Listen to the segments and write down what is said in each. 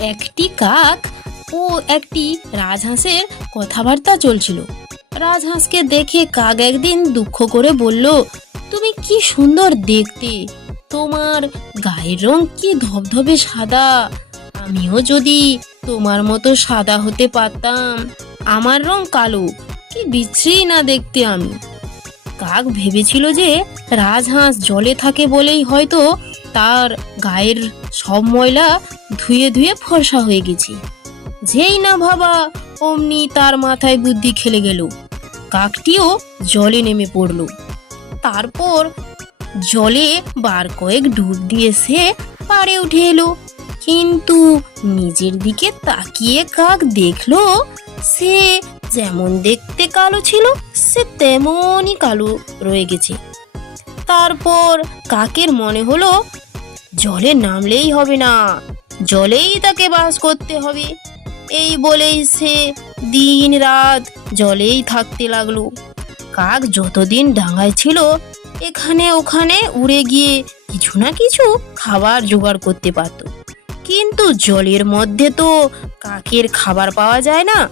একটি কাক ও একটি রাজহাঁসের কথাবার্তা চলছিল। রাজহাঁসকে দেখে কাক একদিন দুঃখ করে বলল, তুমি কি সুন্দর দেখতে। তোমার গায়ের রং কি ধবধবে সাদা। আমিও যদি তোমার মতো সাদা হতে পারতাম, আমার রং কালো। কি বিশ্রী না দেখতে আমি। কাক ভেবেছিল যে রাজহাঁস জলে থাকে বলেই হয়তো তার গায়ের সব ময়লা ধুয়ে ধুয়ে ফর্সা হয়ে গেছে। যেই না ভাবা অমনি তার মাথায় বুদ্ধি খেলে গেল। কাকটিও জলে নেমে পড়ল। তারপর জলে বার কয়েক ডুব দিয়ে সে পাড়ে উঠে এলো। কিন্তু নিজের দিকে তাকিয়ে কাক দেখল, সে যেমন দেখতে কালো ছিল, সে তেমনই কালো রয়ে গেছে। তারপর কাকের মনে হলো জলে নামলেই হবে না, জলেই তাকে বাস করতে হবে। এই বলেই সে দিন রাত জলেই থাকতে লাগল। কাক যতদিন ডাঙায় ছিল, এখানে ওখানে উড়ে গিয়ে কিছু না কিছু খাবার জোগাড় করতে পারত। কিন্তু জলের মধ্যে তো কাকের খাবার পাওয়া যায় না।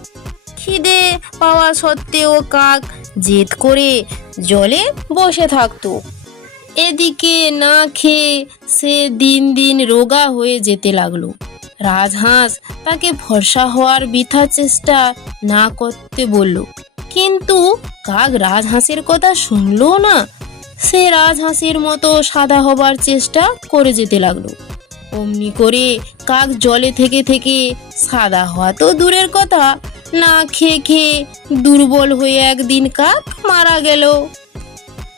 খিদে পাওয়া সত্ত্বেও কাক জেদ করে জলে বসে থাকতো। এদিকে না খেয়ে সে দিন দিন রোগা হয়ে যেতে লাগল। রাজহাঁস তাকে ফর্সা হওয়ার বৃথা চেষ্টা না করতে বলল, কিন্তু কাক রাজহাঁসের কথা শুনলো না? সে রাজহাঁসের মতো সাদা হবার চেষ্টা করে যেতে লাগল। অমনি করে কাক জলে থেকে থেকে সাদা হওয়া তো দূরের কথা, না খেয়ে খেয়ে দুর্বল হয়ে একদিন কাক মারা গেল।